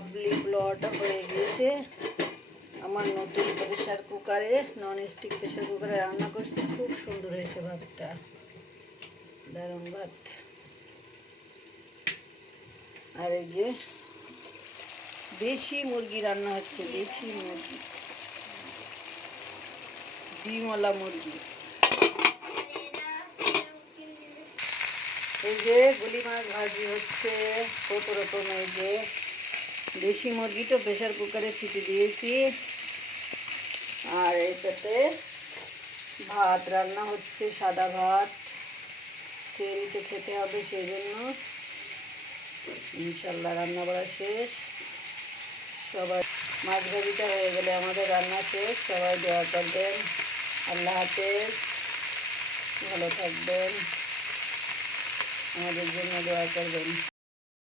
Lovely পোলাওটা হয়ে গিয়েছে। আমার নতুন প্রেসার কুকারে, নন স্টিক প্রেসার কুকারে রান্না করছি, খুব সুন্দর হয়েছে ভাতটা, দারুণ ভাত। আর এই যে দেশি মুরগি রান্না হচ্ছে, দেশি মুরগি, ডিমওয়ালা মুরগি। এই যে গুলি মাছ ভাজি হচ্ছে কত রকম। এই যে দেশি মুরগিটা প্রেসার কুকারে ছিটে দিয়েছি, আর এটাতে ভাত রান্না হচ্ছে, সাদা ভাত, সেরিতে খেতে হবে, সেই জন্য ইনশাল্লাহ রান্না করা শেষ। সবাই মাছ ভাজিটা হয়ে গেলে আমাদের রান্না শেষ। সবাই দোয়া করবেন। আল্লাহ হাফেজ, ভালো থাকবেন, আমাদের জন্য দোয়া করবেন।